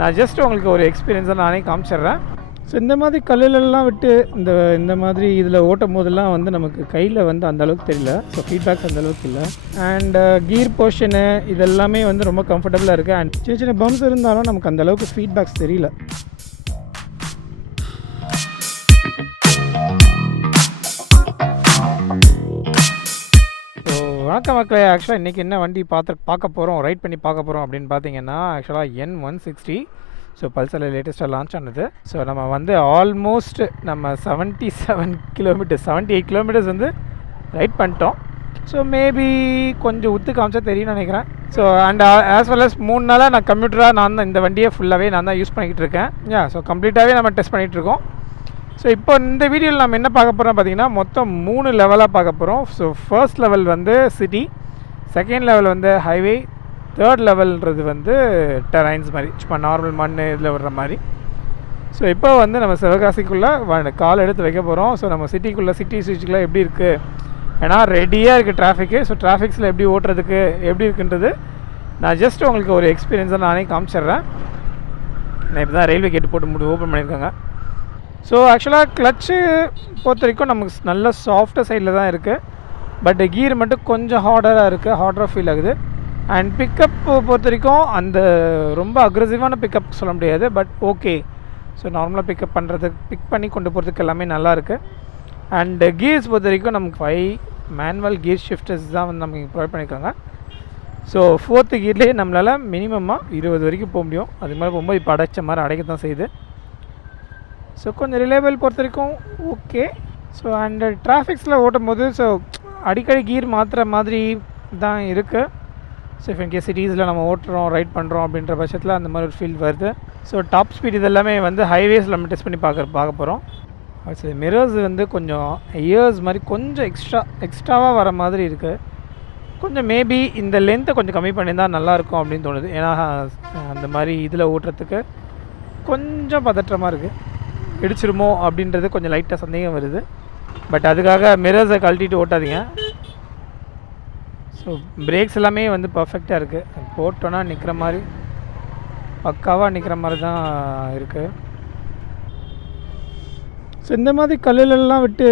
நான் ஜஸ்ட் உங்களுக்கு ஒரு எக்ஸ்பீரியன்ஸாக நானே காமிச்சிடுறேன். ஸோ இந்த மாதிரி கல்லுலெல்லாம் விட்டு இந்த மாதிரி இதில் ஓட்டும் போதெல்லாம் வந்து நமக்கு கையில் வந்து அந்தளவுக்கு தெரியல. ஸோ ஃபீட்பேக்ஸ் அந்தளவுக்கு இல்லை. அண்ட் கீர் போர்ஷனு இதெல்லாமே வந்து ரொம்ப கம்ஃபர்டபுளாக இருக்குது. அண்ட் சின்ன சின்ன பம்ப்ஸ் இருந்தாலும் நமக்கு அந்தளவுக்கு ஃபீட்பேக்ஸ் தெரியல. வணக்கம் மக்களே. ஆக்சுவலாக இன்றைக்கி என்ன வண்டி பார்க்க போகிறோம், ரைட் பண்ணி பார்க்க போகிறோம் அப்படின்னு பார்த்தீங்கன்னா, ஆக்சுவலாக N160. ஸோ பல்சரில் லேட்டஸ்ட்டாக லான்ச் ஆனது. ஸோ நம்ம வந்து ஆல்மோஸ்ட் நம்ம 78 கிலோமீட்டர்ஸ் வந்து ரைட் பண்ணிட்டோம். ஸோ மேபி கொஞ்சம் உத்து காமிச்சா தெரியும்னு நினைக்கிறேன். So and as well as 3 நாளாக நான் கம்ப்யூட்டராக நான் தான் இந்த வண்டியை ஃபுல்லாகவே நான் தான் யூஸ் பண்ணிக்கிட்டு இருக்கேன். ஸோ கம்ப்ளீட்டாகவே நம்ம டெஸ்ட் பண்ணிகிட்டு இருக்கோம். ஸோ இப்போ இந்த வீடியோவில் நம்ம என்ன பார்க்க போகிறோம் பார்த்தீங்கன்னா, மொத்தம் 3 லெவலாக பார்க்க போகிறோம். ஸோ ஃபர்ஸ்ட் லெவல் வந்து சிட்டி, செகண்ட் லெவல் வந்து ஹைவே, தேர்ட் லெவல்ன்றது வந்து டெரைன்ஸ் மாதிரி சும்மா நார்மல் மண் இதில் விடுற மாதிரி. ஸோ இப்போ வந்து நம்ம சிவகாசிக்குள்ளே கால் எடுத்து வைக்க போகிறோம். ஸோ நம்ம சிட்டி ஸ்விட்சுக்குள்ளே எப்படி இருக்குது, ஏன்னா ரெடியாக இருக்குது டிராஃபிக்கு. ஸோ டிராஃபிக்ஸில் எப்படி ஓட்டுறதுக்கு எப்படி இருக்குன்றது நான் ஜஸ்ட் உங்களுக்கு ஒரு எக்ஸ்பீரியன்ஸாக நானே காமிச்சிட்றேன். நான் இப்போ தான் ரயில்வே கேட்டு போட்டு ஓப்பன் பண்ணியிருக்காங்க. ஸோ ஆக்சுவலாக கிளச்சு பொறுத்த வரைக்கும் நமக்கு நல்ல சாஃப்டாக சைடில் தான் இருக்குது. பட் கீர் மட்டும் கொஞ்சம் ஹார்டராக ஃபீல் ஆகுது. அண்ட் பிக்கப் பொறுத்த வரைக்கும் அந்த ரொம்ப அக்ரெசிவான பிக்கப் சொல்ல முடியாது, பட் ஓகே. ஸோ நார்மலாக பிக் பண்ணி கொண்டு போகிறதுக்கு எல்லாமே நல்லாயிருக்கு. அண்டு கீர்ஸ் பொறுத்த வரைக்கும் நமக்கு 5 மேனுவல் கீர் ஷிஃப்டர்ஸ் தான் வந்து நமக்கு ப்ரொவைட் பண்ணியிருக்காங்க. ஸோ 4th கீர்லேயே நம்மளால் மினிமமாக 20 வரைக்கும் போக முடியும். அது மாதிரி போகும்போது இப்போ அடைச்ச மாதிரி அடைக்க தான் செய்யுது. ஸோ கொஞ்சம் ரிலேபிள் பொறுத்த வரைக்கும் ஓகே. ஸோ அண்டு டிராஃபிக்ஸில் ஓட்டும் போது ஸோ அடிக்கடி கீர் மாற்றுற மாதிரி தான் இருக்குது. ஸோ இஃப் இன்கேஸ் சிட்டிஸில் நம்ம ஓட்டுறோம், ரைட் பண்ணுறோம் அப்படின்ற பட்சத்தில் அந்த மாதிரி ஒரு ஃபீல் வருது. ஸோ டாப் ஸ்பீட் இதெல்லாமே வந்து ஹைவேஸில் நம்ம டெஸ்ட் பண்ணி பார்க்க போகிறோம். ஸோ மிரர்ஸ் வந்து கொஞ்சம் இயர்ஸ் மாதிரி கொஞ்சம் எக்ஸ்ட்ராவாக வர மாதிரி இருக்குது. கொஞ்சம் மேபி இந்த லென்த்தை கொஞ்சம் கம்மி பண்ணியிருந்தால் நல்லாயிருக்கும் அப்படின்னு தோணுது. ஏன்னா அந்த மாதிரி இதில் ஓட்டுறதுக்கு கொஞ்சம் பதற்றமாக இருக்குது. இடிச்சிருமோ அப்படின்றது கொஞ்சம் லைட்டாக சந்தேகம் வருது. பட் அதுக்காக மிரர்ஸை கழட்டிட்டு ஓட்டாதீங்க. ஸோ பிரேக்ஸ் எல்லாமே வந்து பர்ஃபெக்டாக இருக்குது. போட்டோன்னா நிற்கிற மாதிரி பக்காவாக நிற்கிற மாதிரி தான் இருக்குது. ஸோ இந்த மாதிரி கல்லுலெல்லாம் விட்டு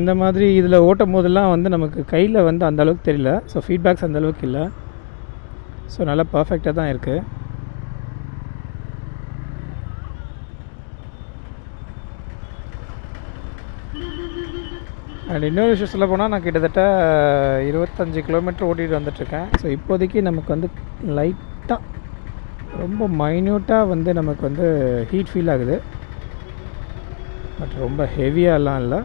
இந்த மாதிரி இதில் ஓட்டும் போதெல்லாம் வந்து நமக்கு கையில் வந்து அந்தளவுக்கு தெரியல. ஸோ ஃபீட்பேக்ஸ் அந்தளவுக்கு இல்லை. ஸோ நல்லா பர்ஃபெக்டாக தான் இருக்குது. அண்ட் இன்னொரு விஷயம் சொல்ல போனால், நான் கிட்டத்தட்ட 25 கிலோமீட்டர் ஓட்டிகிட்டு வந்துட்டுருக்கேன். ஸோ இப்போதைக்கு நமக்கு வந்து லைட்டாக ரொம்ப மைன்யூட்டாக வந்து நமக்கு வந்து ஹீட் ஃபீல் ஆகுது. பட் ரொம்ப ஹெவியாலாம் இல்லை.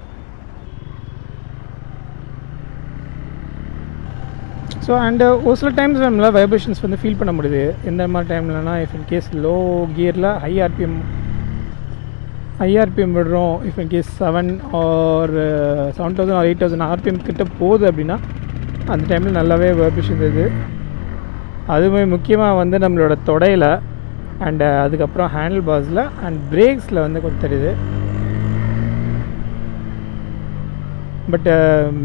ஸோ அண்டு ஒரு சில டைம்ஸ் நம்மளால் வைப்ரேஷன்ஸ் வந்து ஃபீல் பண்ண முடியுது. எந்த மாதிரி டைம்லனா இஃப் இன் கேஸ் லோ கியரில் ஹை ஆர்பிஎம் விடுறோம், if in case 7 or 7,000 or 8,000 RPM கிட்ட போகுது அப்படின்னா அந்த டைமில் நல்லாவே வைப்ரேஷன் இருக்குது. அதுவுமே முக்கியமாக வந்து நம்மளோட தொடையில் அண்டு அதுக்கப்புறம் ஹேண்டில் பார்ஸில் அண்ட் பிரேக்ஸில் வந்து கொஞ்சம் தெரியுது. பட்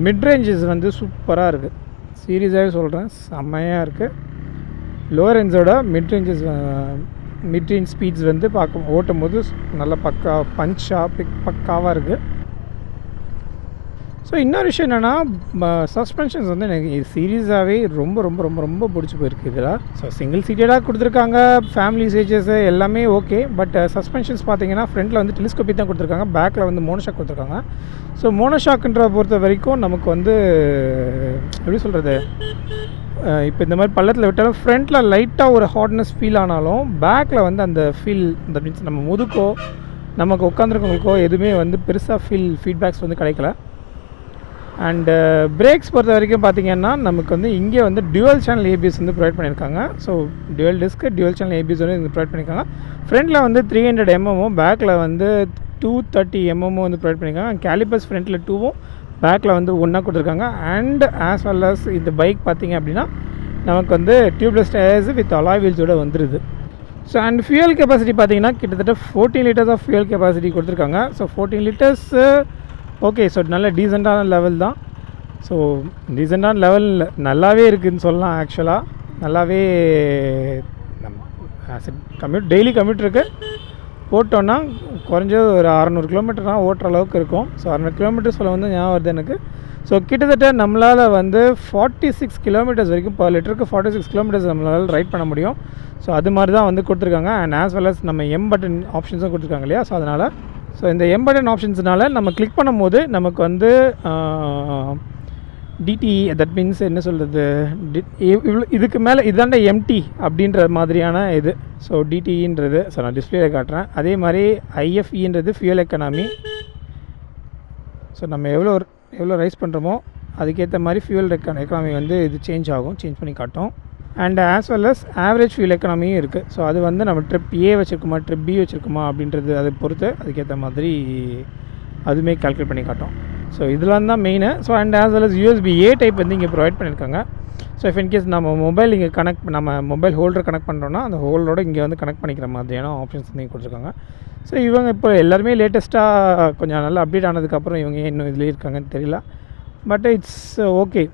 மிட் ரேஞ்சஸ் வந்து சூப்பராக இருக்குது. சீரியஸாகவே சொல்கிறேன், செம்மையாக இருக்குது. லோவர் ரேஞ்சோட மிட் ரேஞ்ச் ஸ்பீட்ஸ் வந்து ஓட்டும் போது நல்லா பக்காவாக இருக்குது. ஸோ இன்னொரு விஷயம் என்னென்னா, சஸ்பென்ஷன்ஸ் வந்து எனக்கு சீரியஸாகவே ரொம்ப ரொம்ப ரொம்ப ரொம்ப பிடிச்சி போயிருக்கு இதில். ஸோ சிங்கிள் சீட்டடாக கொடுத்துருக்காங்க, ஃபேமிலி சேச்சஸ் எல்லாமே ஓகே. பட் சஸ்பென்ஷன்ஸ் பார்த்தீங்கன்னா ஃப்ரண்ட்டில் வந்து டெலிஸ்கோபி தான் கொடுத்துருக்காங்க, பேக்கில் வந்து மோனோஷாக் கொடுத்துருக்காங்க. ஸோ மோனோஷாக்குன்ற பொறுத்த வரைக்கும் நமக்கு வந்து எப்படி சொல்கிறது, இப்போ இந்த மாதிரி பள்ளத்தில் விட்டாலும் ஃப்ரண்ட்டில் லைட்டாக ஒரு ஹாட்னஸ் ஃபீல் ஆனாலும் பேக்கில் வந்து அந்த ஃபீல், இந்த மீன்ஸ் நம்ம முதுக்கோ நமக்கு உட்காந்துருக்கவங்களுக்கோ எதுவுமே வந்து பெருசாக ஃபீட்பேக்ஸ் வந்து கிடைக்கல. அண்டு பிரேக்ஸ் பொறுத்த வரைக்கும் பார்த்திங்கன்னா நமக்கு வந்து இங்கே வந்து டியூவல் சேனல் ஏபிஎஸ் வந்து ப்ரொவைட் பண்ணியிருக்காங்க. So dual disc dual channel ABS வந்து ப்ரொவைட் பண்ணியிருக்காங்க. ஃப்ரண்ட்டில் வந்து 300 mm, பேக்கில் வந்து 230 mm வந்து ப்ரொவைட் பண்ணியிருக்காங்க. கேலிபர்ஸ் ஃப்ரண்ட்டில் 2வும் பேக்கில் வந்து 1 கொடுத்துருக்காங்க. அண்ட் ஆஸ் வெல் அஸ் இந்த பைக் பார்த்திங்க அப்படின்னா நமக்கு வந்து டியூப்லெஸ் டயர்ஸ் வித் அலாய் வீல்ஸோடு வந்துடுது. ஸோ அண்ட் ஃபியூயல் கெப்பாசிட்டி பார்த்திங்கன்னா கிட்டத்தட்ட 14 liters ஆஃப் ஃபியூயல் கெப்பாசிட்டி கொடுத்துருக்காங்க. So 14 liters okay. ஸோ நல்ல டீசெண்டான லெவல் தான். ஸோ டீசெண்டான லெவல் நல்லாவே இருக்குதுன்னு சொல்லலாம். ஆக்சுவலாக நல்லாவே டெய்லி கம்யூட்டருக்கு போட்டோன்னா குறைஞ்சது ஒரு 600 கிலோமீட்டர் தான் ஓட்டுற அளவுக்கு இருக்கும். ஸோ 600 கிலோமீட்டர்ஸ் வந்து ஞாபகம் வருது எனக்கு. ஸோ கிட்டத்தட்ட நம்மளால் வந்து 46 கிலோமீட்டர்ஸ் வரைக்கும் பர் லிட்டருக்கு 46 கிலோமீட்டர்ஸ் நம்மளால் ரைட் பண்ண முடியும். ஸோ அது மாதிரி தான் வந்து கொடுத்துருக்காங்க. அண்ட் ஆஸ் வெல் அஸ் நம்ம எம் பட்டன் ஆப்ஷன்ஸும் கொடுத்துருக்காங்க இல்லையா. ஸோ அதனால் இந்த எம் பட்டன் ஆப்ஷன்ஸ்னால நம்ம கிளிக் பண்ணும்போது நமக்கு வந்து டிடி, தட் மீன்ஸ் என்ன சொல்கிறது, இவ்வளோ இதுக்கு மேலே இதாண்ட எம்டி அப்படின்ற மாதிரியான இது. ஸோ டிடின்றது நான் டிஸ்பிளேல காட்டுறேன். அதே மாதிரி ஐஎஃப்இன்றது ஃபியூல் எக்கனாமி. ஸோ நம்ம எவ்வளோ ரைஸ் பண்ணுறோமோ அதுக்கேற்ற மாதிரி ஃபியூல் எக்கனாமி வந்து இது சேஞ்ச் பண்ணி காட்டும். And as well as average fuel எக்கனாமியும் இருக்குது. ஸோ அது வந்து நம்ம ட்ரிப் ஏ வச்சுருக்குமா ட்ரிப் பி வச்சுருக்குமா அப்படின்றது அதை பொறுத்து அதுக்கேற்ற மாதிரி அதுவுமே கால்குலேட் பண்ணி காட்டும். ஸோ இதெல்லாம் தான் main. So and as well as USB A type வந்து இங்கே ப்ரொவைட் பண்ணியிருக்காங்க. ஸோ இஃப் இன்கேஸ் நம்ம மொபைல் இங்கே நம்ம மொபைல் ஹோல்டர் கனெக்ட் பண்ணுறோன்னா அந்த ஹோல்டரோட இங்கே வந்து கனெக்ட் பண்ணிக்கிற மாதிரியான ஆப்ஷன்ஸ் வந்து கொடுத்துருக்காங்க. ஸோ இவங்க இப்போ எல்லாருமே லேட்டஸ்ட்டாக கொஞ்சம் நல்லா அப்டேட் ஆனதுக்கப்புறம் இவங்க இன்னும் இதுலேயே இருக்காங்கன்னு தெரியல. But it's okay.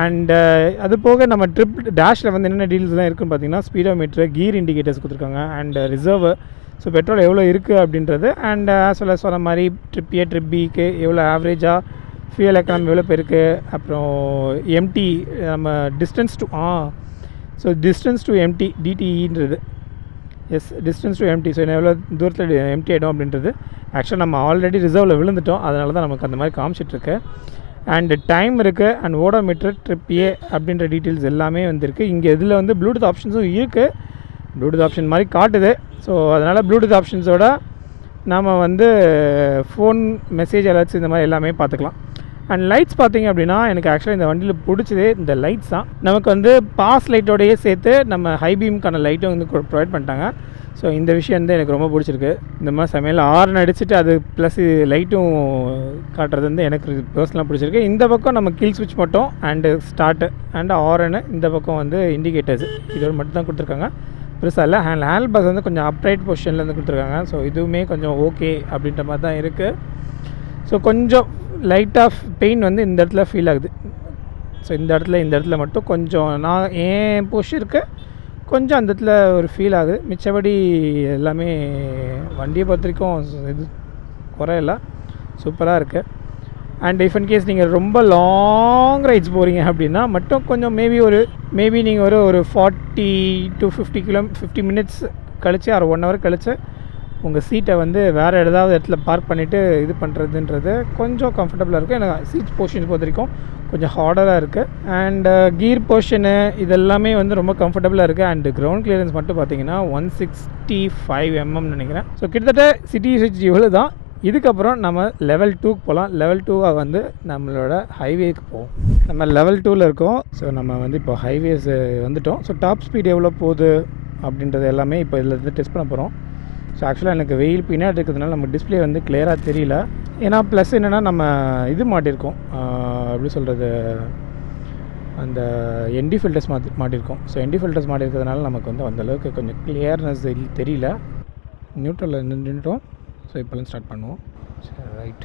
அண்டு அது போக நம்ம ட்ரிப் டேஷில் வந்து என்னென்ன டீல்ஸ்லாம் இருக்குதுன்னு பார்த்தீங்கன்னா ஸ்பீடோமீட்ரு, கீர் இண்டிகேட்டர்ஸ் கொடுத்துருக்காங்க, அண்ட் ரிசர்வு, ஸோ பெட்ரோல் எவ்வளோ இருக்குது அப்படின்றது, அண்ட் ஆஸ் வெல் அஸ் சொன்ன மாதிரி ட்ரிப் ஏ ட்ரிப் பிக்கு எவ்வளோ ஆவரேஜாக ஃபியூல் எக்கனாமி எவ்வளோ பேருக்கு, அப்புறம் எம்டி நம்ம டிஸ்டன்ஸ் டு எம்டி டிடிஇன்றது டிஸ்டன்ஸ் டு எம்டி. ஸோ எவ்வளோ தூரத்தில் எம்டி ஆகிடும் அப்படின்றது. ஆக்சுவலாக நம்ம ஆல்ரெடி ரிசர்வில் விழுந்துட்டோம், அதனால தான் நமக்கு அந்த மாதிரி காமிச்சிட்ருக்கு. அண்டு டைம் இருக்குது, அண்ட் ஓடோமீட்டர், ட்ரிப் ஏ அப்படின்ற டீட்டெயில்ஸ் எல்லாமே வந்துருக்கு. இங்கே இதில் வந்து ப்ளூடூத் ஆப்ஷன்ஸும் இருக்குது. ப்ளூடூத் ஆப்ஷன் மாதிரி காட்டுது. ஸோ அதனால் ப்ளூடூத் ஆப்ஷன்ஸோட நாம் வந்து ஃபோன் மெசேஜ் அலர்ட்ஸ் இந்த மாதிரி எல்லாமே பார்த்துக்கலாம். அண்ட் லைட்ஸ் பார்த்திங்க அப்படின்னா எனக்கு ஆக்சுவலாக இந்த வண்டியில் பிடிச்சதே இந்த லைட்ஸ் தான். நமக்கு வந்து பாஸ் லைட்டோடையே சேர்த்து நம்ம ஹை பீமுக்கான லைட்டும் வந்து ப்ரொவைட் பண்ணிட்டாங்க. ஸோ இந்த விஷயம் வந்து எனக்கு ரொம்ப பிடிச்சிருக்கு. இந்த மாதிரி சமையல் ஆர்ன் அடிச்சுட்டு அது ப்ளஸ் லைட்டும் காட்டுறது வந்து எனக்கு பர்சனலாக பிடிச்சிருக்கு. இந்த பக்கம் நம்ம கில் ஸ்விட்ச் மட்டும் அண்டு ஸ்டார்ட்டு அண்டு ஆர்னு, இந்த பக்கம் வந்து இண்டிகேட்டர்ஸ் இதோட மட்டும் தான் கொடுத்துருக்காங்க. பெருசாக இல்லை. ஹேண்ட் பாஸ் வந்து கொஞ்சம் அப்ரைட் பொசிஷனில் வந்து கொடுத்துருக்காங்க. ஸோ இதுவுமே கொஞ்சம் ஓகே அப்படின்ற மாதிரி தான் இருக்குது. ஸோ கொஞ்சம் லைட் ஆஃப் பெயின் வந்து இந்த இடத்துல ஃபீல் ஆகுது. ஸோ இந்த இடத்துல மட்டும் கொஞ்சம் நான் என் பொசிஷனுக்கு கொஞ்சம் அந்த இடத்துல ஒரு ஃபீல் ஆகுது. மிச்சபடி எல்லாமே வண்டியை பொறுத்த வரைக்கும் இது குறையில, சூப்பராக இருக்குது. அண்ட் இஃப் இன் கேஸ் நீங்கள் ரொம்ப லாங் ரைட்ஸ் போகிறீங்க அப்படின்னா மட்டும் கொஞ்சம் மேபி நீங்கள் ஒரு 40 to 50 மினிட்ஸ் கழித்து ஒரு 1 ஹவர் கழித்து உங்கள் சீட்டை வந்து வேறு ஏதாவது இடத்துல பார்க் பண்ணிவிட்டு இது பண்ணுறதுன்றது கொஞ்சம் கம்ஃபர்டபுளாக இருக்குது. எனக்கு சீட் பொசிஷன் பொறுத்த வரைக்கும் கொஞ்சம் ஹார்டராக இருக்குது. அண்டு கீர் பொசிஷனு இதெல்லாமே வந்து ரொம்ப கம்ஃபர்டபுளாக இருக்குது. அண்டு கிரவுண்ட் கிளியரன்ஸ் மட்டும் பார்த்தீங்கன்னா 165 mm நினைக்கிறேன். ஸோ கிட்டத்தட்ட சிட்டி யூசேஜ் இவ்வளோ தான். இதுக்கப்புறம் நம்ம லெவல் 2க்கு போகலாம். லெவல் 2 வந்து நம்மளோட ஹைவேக்கு போவோம். நம்ம லெவல் 2ல் இருக்கோம். ஸோ நம்ம வந்து இப்போ ஹைவேஸ் வந்துவிட்டோம். ஸோ டாப் ஸ்பீட் எவ்வளோ போகுது அப்படின்றது எல்லாமே இப்போ இதில் இருந்து டெஸ்ட் பண்ண போகிறோம். ஸோ ஆக்சுவலாக எனக்கு வெயில் பின்னாடி இருக்கிறதுனால நம்ம டிஸ்பிளே வந்து கிளியராக தெரியல. ஏன்னா ப்ளஸ் என்னென்னா நம்ம இது மாட்டியிருக்கோம், எப்படி சொல்கிறது, அந்த என்டி ஃபில்டர்ஸ் மாட்டியிருக்கோம். ஸோ என்டி ஃபில்டர்ஸ் மாட்டிருக்கிறதுனால நமக்கு வந்து அந்தளவுக்கு கொஞ்சம் கிளியர்னஸ் தெரியல. நியூட்ரலில் நின்றுட்டோம். ஸோ இப்போலாம் ஸ்டார்ட் பண்ணுவோம். சரி, ரைட்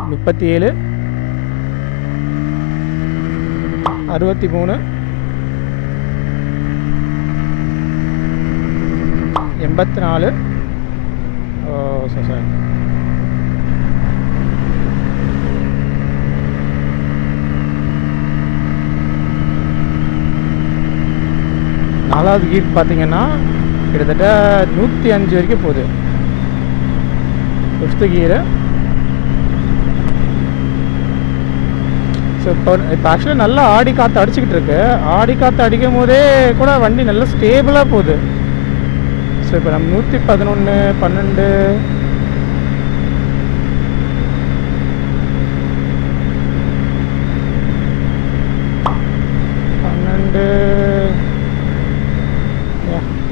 37 63 84 சாரி நாலாவது கீர் பார்த்தீங்கன்னா கிட்டத்தட்ட 105 வரைக்கும் போகுது. 5th கீரு. ஸோ இப்போ ஆக்சுவலாக நல்லா ஆடி காற்று அடிச்சுக்கிட்டு இருக்கு. ஆடி காற்று அடிக்கும் போதே கூட வண்டி நல்லா ஸ்டேபிளாக போகுது. ஸோ இப்போ நம்ம 111 12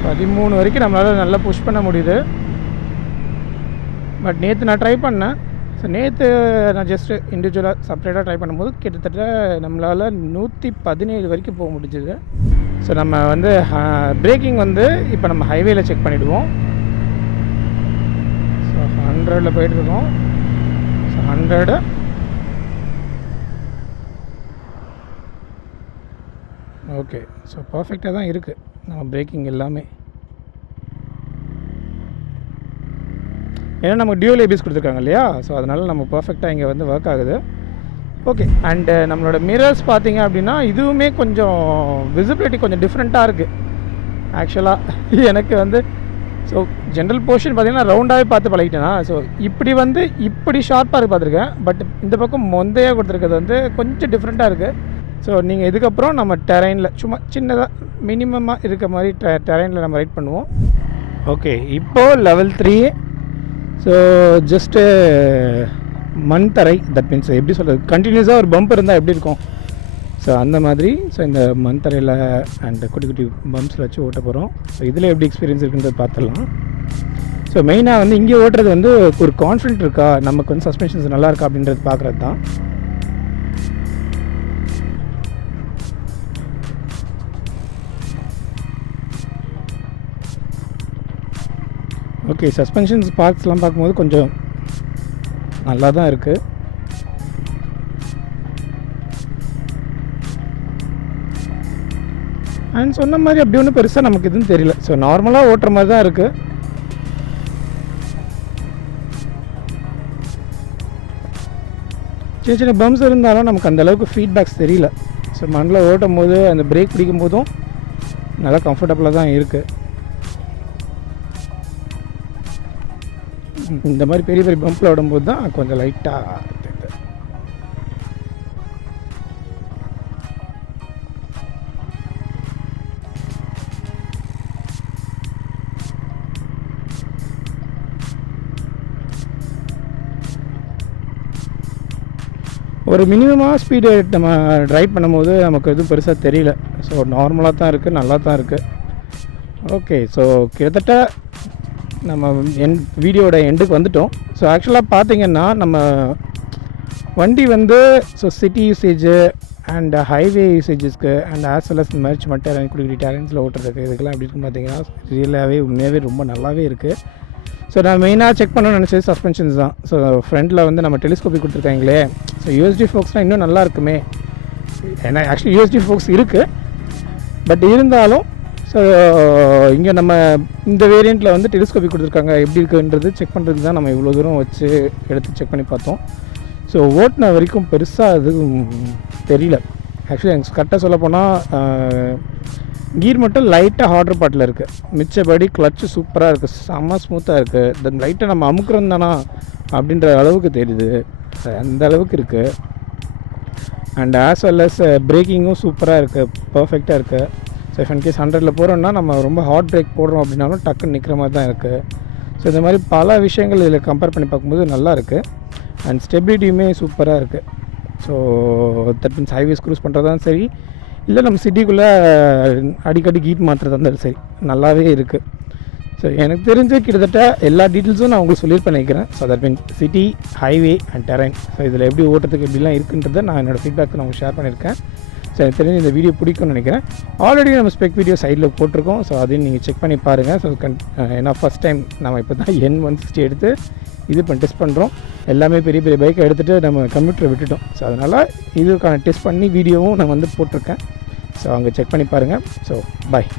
13 வரைக்கும் நம்மளால் நல்லா புஷ் பண்ண முடியுது. பட் நேற்று நான் ட்ரை பண்ணேன். ஸோ நேற்று நான் ஜஸ்ட்டு இண்டிவிஜுவலாக செப்பரேட்டாக ட்ரை பண்ணும்போது கிட்டத்தட்ட நம்மளால் 117 வரைக்கும் போக முடிஞ்சுது. ஸோ நம்ம வந்து பிரேக்கிங் வந்து இப்போ நம்ம ஹைவேல செக் பண்ணிவிடுவோம். ஸோ 100ல் போயிட்டுருக்கோம். So 100 okay. ஸோ பர்ஃபெக்டாக தான் இருக்குது நம்ம பிரேக்கிங் எல்லாமே. ஏன்னா நமக்கு டியூல் ஏபிஎஸ் கொடுத்துருக்காங்க இல்லையா, ஸோ அதனால் நம்ம பர்ஃபெக்டாக இங்கே வந்து ஒர்க் ஆகுது. ஓகே. அண்டு நம்மளோட மிரர்ஸ் பார்த்தீங்க அப்படின்னா இதுவுமே கொஞ்சம் விசிபிலிட்டி கொஞ்சம் டிஃப்ரெண்ட்டாக இருக்குது ஆக்சுவலாக. எனக்கு வந்து ஸோ ஜென்ரல் போர்ஷன் பார்த்திங்கன்னா ரவுண்டாகவே பார்த்து பழகிட்டேன்னா, ஸோ இப்படி ஷார்ப்பாக இருக்குது பார்த்துருக்கேன். பட் இந்த பக்கம் மொந்தையாக கொடுத்துருக்கிறது வந்து கொஞ்சம் டிஃப்ரெண்ட்டாக இருக்குது. ஸோ நீங்கள் இதுக்கப்புறம் நம்ம டெரைனில் சும்மா சின்னதாக மினிமமாக இருக்க மாதிரி டெரைனில் நம்ம ரைட் பண்ணுவோம். ஓகே. இப்போது லெவல் 3. ஸோ ஜஸ்ட்டு மண் தரை, தட் மீன்ஸ் எப்படி சொல்கிறது, கண்டினியூஸாக ஒரு பம்ப் இருந்தால் எப்படி இருக்கும், ஸோ அந்த மாதிரி. ஸோ இந்த மண் தரையில் அண்ட் குட்டி குட்டி பம்ப்ஸில் வச்சு ஓட்ட போகிறோம். ஸோ இதில் எப்படி எக்ஸ்பீரியன்ஸ் இருக்குன்றது பார்த்துடலாம். ஸோ மெயினாக வந்து இங்கே ஓட்டுறது வந்து ஒரு கான்ஃபிடென்ட் இருக்கா, நமக்கு வந்து சஸ்பென்ஷன்ஸ் நல்லா இருக்கா அப்படின்றது பார்க்குறது தான். ஓகே. சஸ்பென்ஷன்ஸ் பார்ட்ஸ்லாம் பார்க்கும்போது கொஞ்சம் நல்லா தான் இருக்குது. அண்ட் சொன்ன மாதிரி அப்படி ஒன்றும் பெருசாக நமக்கு எதுவும் தெரியல. ஸோ நார்மலாக ஓட்டுற மாதிரி தான் இருக்குது. சின்ன சின்ன பம்ப்ஸ் இருந்தாலும் நமக்கு அந்தளவுக்கு ஃபீட்பேக்ஸ் தெரியல. ஸோ மண்ணில் ஓட்டும் போது அந்த பிரேக் பிடிக்கும் போதும் நல்லா கம்ஃபர்டபுளாக தான் இருக்குது. இந்த மாதிரி பெரிய பெரிய பம்பில் விடும்போது தான் கொஞ்சம் லைட்டாக தெரியுது. ஒரு மினிமமாக ஸ்பீடு நம்ம ட்ரைவ் பண்ணும்போது நமக்கு எதுவும் பெருசாக தெரியல. ஸோ நார்மலாக தான் இருக்குது, நல்லா தான் இருக்குது. ஓகே. ஸோ கிட்டத்தட்ட நம்ம வீடியோட எண்டுக்கு வந்துட்டோம். ஸோ ஆக்சுவலாக பார்த்திங்கன்னா நம்ம வண்டி வந்து so city usage and highway யூசேஜஸ்க்கு அண்ட் ஆஸ் வெல் அஸ் இந்த மாதிரி சும்மா குடி டேரன்ஸில் ஓட்டுறதுக்கு இதுக்கெல்லாம் எப்படி இருக்குன்னு பார்த்தீங்கன்னா ரியலாகவே உண்மையாகவே ரொம்ப நல்லாவே இருக்குது. ஸோ நான் மெயினாக செக் பண்ணணும்னு நினச்சது சஸ்பென்ஷன்ஸ் தான். ஸோ ஃப்ரண்ட்டில் வந்து நம்ம டெலிஸ்கோபிக் கொடுத்துருக்காங்களே, ஸோ யூஎஸ்டி ஃபோக்ஸ்னால் இன்னும் நல்லா இருக்குமே. ஏன்னா ஆக்சுவலி யூஎஸ்டி ஃபோக்ஸ் இருக்குது, பட் இருந்தாலும் ஸோ இங்கே நம்ம இந்த வேரியண்ட்டில் வந்து டெலிஸ்கோபிக் கொடுத்துருக்காங்க, எப்படி இருக்குன்றது செக் பண்ணுறதுக்கு தான் நம்ம இவ்வளோ தூரம் வச்சு எடுத்து செக் பண்ணி பார்த்தோம். ஸோ ஓட்டின வரைக்கும் பெருசாக அது தெரியல. ஆக்சுவலி எனக்கு கரெக்டாக சொல்ல போனால் கீர் மட்டும் லைட்டாக ஹார்டர் பாட்டில் இருக்குது, மிச்சபடி கிளச்சு சூப்பராக இருக்குது, செம்ம ஸ்மூத்தாக இருக்குது. தென் லைட்டை நம்ம அமுக்குறோம் தானா அப்படின்ற அளவுக்கு தெரியுது, அந்த அளவுக்கு இருக்குது. அண்ட் ஆஸ் வெல் அஸ் பிரேக்கிங்கும் சூப்பராக இருக்குது, பர்ஃபெக்டாக இருக்குது. ஸோ இஃப் இன்கேஸ் 100ல் போகிறோன்னா நம்ம ரொம்ப ஹார்ட் பிரேக் போடுறோம் அப்படின்னாலும் டக்குன்னு நிற்கிற மாதிரி தான் இருக்குது. ஸோ இந்த மாதிரி பல விஷயங்கள் இதில் கம்பேர் பண்ணி பார்க்கும்போது நல்லா இருக்குது. அண்ட் ஸ்டெபிலிட்டியுமே சூப்பராக இருக்குது. So that means highways cruise பண்ணுறதாலும் சரி, இல்லை நம்ம சிட்டிக்குள்ளே அடிக்கடி கீட் மாற்றுறதா இருந்தாலும் சரி, நல்லாவே இருக்குது. ஸோ எனக்கு தெரிஞ்சு கிட்டத்தட்ட எல்லா டீட்டெயில்ஸும் நான் உங்களுக்கு சொல்லியிருப்பேன் நினைக்கிறேன். So that means city, highway and terrain, so இதில் எப்படி ஓட்டுறதுக்கு எப்படிலாம் இருக்குன்றதை நான் என்னோடய ஃபீட்பேக் நான் உங்களுக்கு ஷேர் பண்ணியிருக்கேன். ஸோ எனக்கு தெரிஞ்சு இந்த வீடியோ பிடிக்கும்னு நினைக்கிறேன். ஆல்ரெடி நம்ம ஸ்பெக் வீடியோ சைடில் போட்டிருக்கோம், ஸோ அதையும் நீங்கள் செக் பண்ணி பாருங்கள். ஸோ ஏன்னா ஃபஸ்ட் டைம் நம்ம இப்போ தான் N160 எடுத்து இது பண்ணி டெஸ்ட் பண்ணுறோம். எல்லாமே பெரிய பெரிய பைக்கை எடுத்துகிட்டு நம்ம கம்ப்யூட்டரை விட்டுட்டோம். ஸோ அதனால் இதுக்கான டெஸ்ட் பண்ணி வீடியோவும் நான் வந்து போட்டிருக்கேன். ஸோ அங்கே செக் பண்ணி பாருங்கள். So bye.